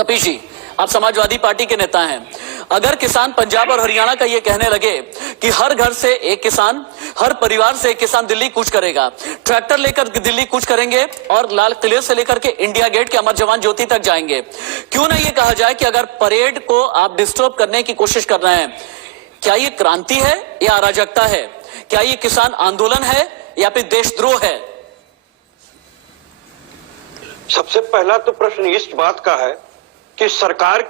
कपीश जी, आप समाजवादी पार्टी के नेता हैं। अगर किसान पंजाब और हरियाणा का ये कहने लगे कि हर घर से एक किसान, हर परिवार से एक किसान दिल्ली कूच करेगा, ट्रैक्टर लेकर दिल्ली कूच करेंगे और लाल किले से लेकर के इंडिया गेट के अमर जवान ज्योति तक जाएंगे, क्यों ना ये कहा जाए कि अगर परेड को आप डिस्टर्ब करने की कोशिश कर रहे हैं, क्या ये क्रांति है या अराजकता है? क्या ये किसान आंदोलन है या फिर देशद्रोह है? सबसे पहला तो प्रश्न इस बात का है कि सरकार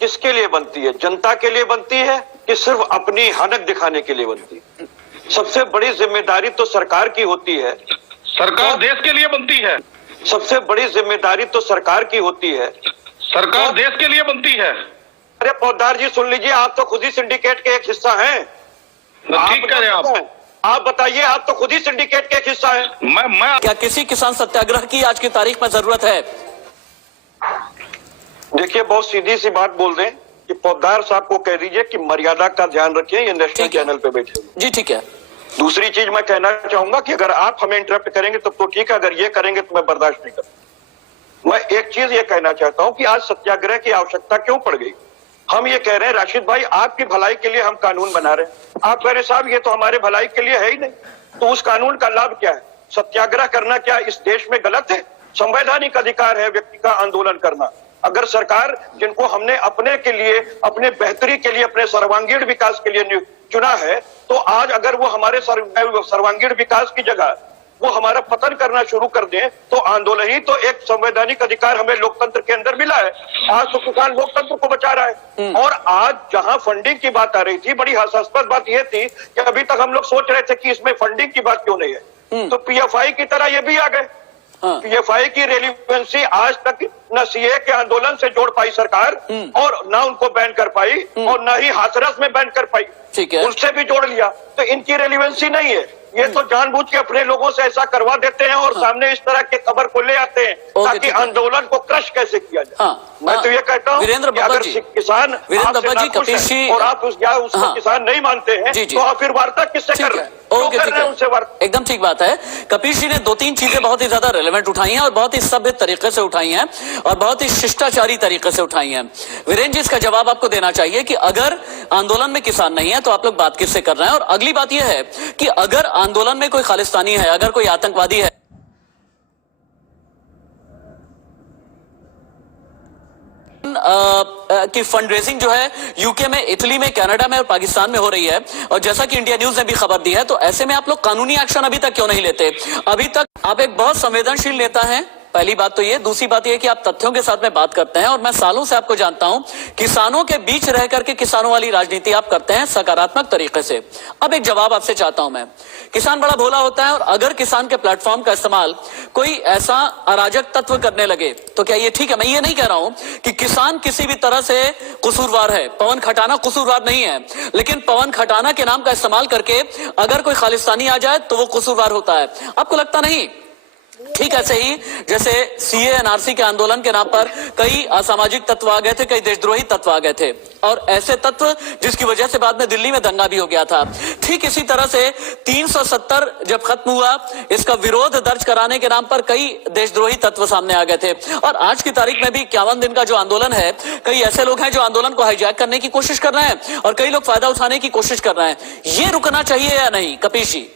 किसके लिए बनती है? जनता के लिए बनती है कि सिर्फ अपनी हनक दिखाने के लिए बनती है? सबसे बड़ी जिम्मेदारी तो सरकार की होती है। सरकार देश के लिए बनती है। सबसे बड़ी जिम्मेदारी तो सरकार की होती है। सरकार देश के लिए बनती है। अरे पौधार जी सुन लीजिए, आप तो खुद ही सिंडिकेट के एक हिस्सा हैं। ठीक कह रहे हैं आप बताइए, आप तो खुद ही सिंडिकेट के एक हिस्सा हैं। मैं क्या किसी किसान सत्याग्रह की आज की तारीख में जरूरत है? देखिए, बहुत सीधी सी बात बोल रहे हैं कि पौधार साहब को कह दीजिए कि मर्यादा का ध्यान रखिए, ये नेशनल चैनल पे बैठे जी। ठीक है। दूसरी चीज मैं कहना चाहूंगा कि अगर आप हमें इंटरप्ट करेंगे तब तो ठीक है, अगर ये करेंगे तो मैं बर्दाश्त नहीं करूंगा। मैं एक चीज ये कहना चाहता हूं कि आज सत्याग्रह की आवश्यकता क्यों पड़ गई। हम ये कह रहे हैं राशिद भाई, आपकी भलाई के लिए हम कानून बना रहे हैं, आप कह रहे साहब ये तो हमारे भलाई के लिए है ही नहीं, तो उस कानून का लाभ क्या है? सत्याग्रह करना क्या इस देश में गलत है? संवैधानिक अधिकार है व्यक्ति का आंदोलन करना। अगर सरकार जिनको हमने अपने के लिए, अपने बेहतरी के लिए, अपने सर्वांगीण विकास के लिए चुना है, तो आज अगर वो हमारे सर्वांगीण विकास की जगह वो हमारा पतन करना शुरू कर दें, तो आंदोलन ही तो एक संवैधानिक अधिकार हमें लोकतंत्र के अंदर मिला है। आज तो किसान लोकतंत्र को बचा रहा है। और आज जहां फंडिंग की बात आ रही थी, बड़ी हास्यास्पद बात यह थी कि अभी तक हम लोग सोच रहे थे कि इसमें फंडिंग की बात क्यों नहीं है, तो पीएफआई की तरह ये भी आ गए। पीएफआई की रेलिवेंसी आज तक न सीए के आंदोलन से जोड़ पाई सरकार, और न उनको बैन कर पाई, और न ही हाथरस में बैन कर पाई, उससे भी जोड़ लिया, तो इनकी रेलिवेंसी नहीं है। ये तो जानबूझ के अपने लोगों से ऐसा करवा देते हैं और सामने इस तरह के खबर को ले आते हैं ताकि आंदोलन को क्रश कैसे किया जाए। मैं तो ये कहता हूँ वीरेंद्र बब्बर जी, किसान कपीश जी, और आप उसको किसान नहीं मानते हैं, तो आप फिर वार्ता किससे कर रहे हैं? उनसे वार्ता। एकदम ठीक बात है। कपीश जी ने दो तीन चीजें बहुत ही ज्यादा रेलेवेंट उठाई हैं और बहुत ही सभ्य तरीके से उठाई हैं और बहुत ही शिष्टाचारी तरीके से उठाई हैं। वीरेंद्र जी, इसका जवाब आपको देना चाहिए कि अगर आंदोलन में किसान नहीं है तो आप लोग बात किससे कर रहे हैं? और अगली बात यह है कि अगर आंदोलन में कोई खालिस्तानी है, अगर कोई आतंकवादी है, की फंड रेजिंग जो है यूके में, इटली में, कनाडा में और पाकिस्तान में हो रही है, और जैसा कि इंडिया न्यूज ने भी खबर दी है, तो ऐसे में आप लोग कानूनी एक्शन अभी तक क्यों नहीं लेते? अभी तक आप एक बहुत संवेदनशील नेता हैं, पहली बात तो ये। दूसरी बात ये कि आप तथ्यों के साथ में बात करते हैं और मैं सालों से आपको जानता हूं, किसानों के बीच रह करके किसानों वाली राजनीति आप करते हैं सकारात्मक तरीके से। अब एक जवाब आपसे चाहता हूं मैं। किसान बड़ा भोला होता है और अगर किसान के प्लेटफॉर्म का इस्तेमाल कोई ऐसा अराजक तत्व करने लगे तो क्या ये ठीक है? मैं ये नहीं कह रहा हूं कि किसान किसी भी तरह से कसूरवार है, पवन खटाना कसूरवार नहीं है, लेकिन पवन खटाना के नाम का इस्तेमाल करके अगर कोई खालिस्तानी आ जाए तो वो कसूरवार होता है। आपको लगता नहीं? ठीक ऐसे ही जैसे सीए एनआरसी के आंदोलन के नाम पर कई असामाजिक तत्व आ गए थे, कई देशद्रोही तत्व आ गए थे, और ऐसे तत्व जिसकी वजह से बाद में दिल्ली में दंगा भी हो गया था। ठीक इसी तरह से 370 जब खत्म हुआ, इसका विरोध दर्ज कराने के नाम पर कई देशद्रोही तत्व सामने आ गए थे, और आज की तारीख में भी 51 दिन का जो आंदोलन है, कई ऐसे लोग हैं जो आंदोलन को हाईजैक करने की कोशिश कर रहे हैं और कई लोग फायदा उठाने की कोशिश कर रहे हैं। ये रुकना चाहिए या नहीं कपीश जी?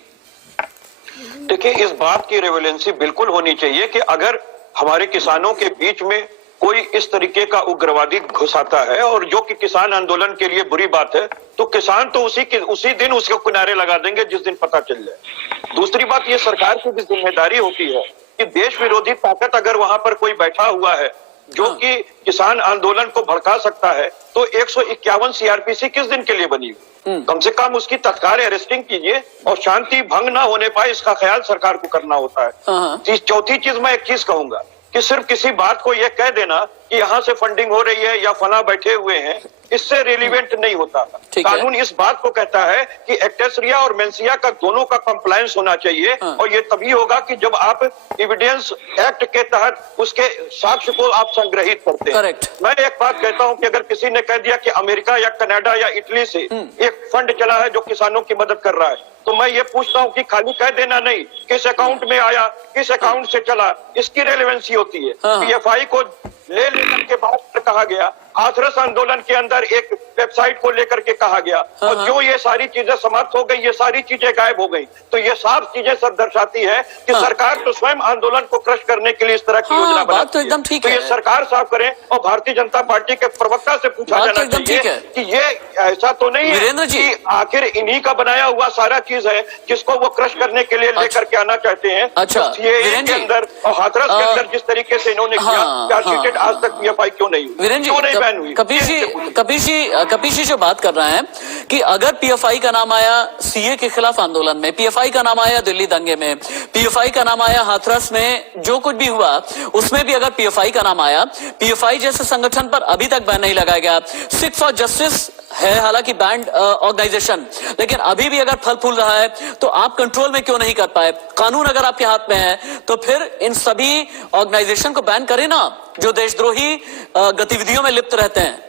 देखिए, इस बात की रेवेलेंसी बिल्कुल होनी चाहिए कि अगर हमारे किसानों के बीच में कोई इस तरीके का उग्रवादी घुस आता है और जो कि किसान आंदोलन के लिए बुरी बात है, तो किसान तो उसी दिन उसके किनारे लगा देंगे जिस दिन पता चल जाए। दूसरी बात, ये सरकार की भी जिम्मेदारी होती है कि देश विरोधी ताकत अगर वहां पर कोई बैठा हुआ है जो कि किसान आंदोलन को भड़का सकता है, तो 151 सीआरपीसी किस दिन के लिए बनी? कम से कम उसकी तत्काल अरेस्टिंग कीजिए और शांति भंग ना होने पाए इसका ख्याल सरकार को करना होता है। चौथी चीज मैं एक चीज कहूंगा कि सिर्फ किसी बात को यह कह देना कि यहाँ से फंडिंग हो रही है या फला बैठे हुए हैं, इससे रिलीवेंट नहीं होता। कानून इस बात को कहता है कि एक्टेसरिया और मेंसिया का दोनों का कंप्लायंस होना चाहिए, और ये तभी होगा कि जब आप एविडेंस एक्ट के तहत उसके साक्ष्य को आप संग्रहित करते हैं। मैं एक बात कहता हूं कि अगर किसी ने कह दिया कि अमेरिका या कनाडा या इटली से एक फंड चला है जो किसानों की मदद कर रहा है, तो मैं ये पूछता हूं कि खाली कह देना नहीं, किस अकाउंट में आया, किस अकाउंट से चला, इसकी रेलेवेंसी होती है। पीएफआई को ले लेकर के बात कहा गया, हाथरस आंदोलन के अंदर एक वेबसाइट को लेकर के कहा गया, और जो ये सारी चीजें समाप्त हो गई, ये सारी चीजें गायब हो गई, तो ये साफ चीजें सब दर्शाती है कि सरकार तो स्वयं आंदोलन को क्रश करने के लिए इस तरह की योजना बात तो बनाती एकदम है। ठीक तो है। ये सरकार साफ करे, और भारतीय जनता पार्टी के प्रवक्ता से पूछा बात तो जाना एकदम चाहिए ठीक है। कि ये ऐसा तो नहीं वीरेंद्र है जी। कि आखिर इन्हीं का बनाया हुआ सारा चीज है जिसको वो क्रश करने के लिए लेकर के आना चाहते हैं। अच्छा, तो CAA वीरेंद्र के जी। अंदर और हाथरस के अंदर जिस तरीके से इन्होंने किया, चार्जशीटेड आज तक PFI क्यों नहीं हुई, वीरेंद्र क्यों नहीं जी, बैन हुई? कपीश जी जो बात कर रहे हैं कि अगर PFI का नाम आया CA के खिलाफ आंदोलन में, PFI का नाम आया दिल्ली दंगे में, PFI का नाम आया हाथरस में, जो कुछ भी हुआ उसमें भी अगर PFI का नाम आया, PFI जैसे संगठन पर अभी तक बैन नहीं लगाया गया। सिक्स फॉर जस्टिस है हालांकि बैंड ऑर्गेनाइजेशन, लेकिन अभी भी अगर फल फूल रहा है तो आप कंट्रोल में क्यों नहीं कर पाए? कानून अगर आपके हाथ में है तो फिर इन सभी ऑर्गेनाइजेशन को बैन करें ना, जो देशद्रोही गतिविधियों में लिप्त रहते हैं।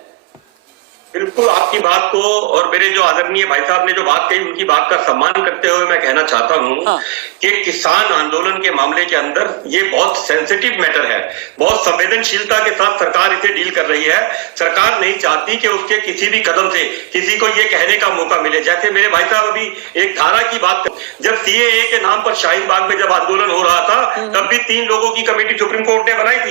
बिल्कुल आपकी बात को, और मेरे जो आदरणीय भाई साहब ने जो बात कही उनकी बात का सम्मान करते हुए मैं कहना चाहता हूं कि किसान आंदोलन के मामले के अंदर ये बहुत सेंसिटिव मैटर है, बहुत संवेदनशीलता के साथ सरकार इसे डील कर रही है। सरकार नहीं चाहती कि उसके किसी भी कदम से किसी को ये कहने का मौका मिले। जैसे मेरे भाई साहब अभी एक धारा की बात कर, जब CAA के नाम पर शाहीन बाग में जब आंदोलन हो रहा था तब भी 3 लोगों की कमेटी सुप्रीम कोर्ट ने बनाई थी।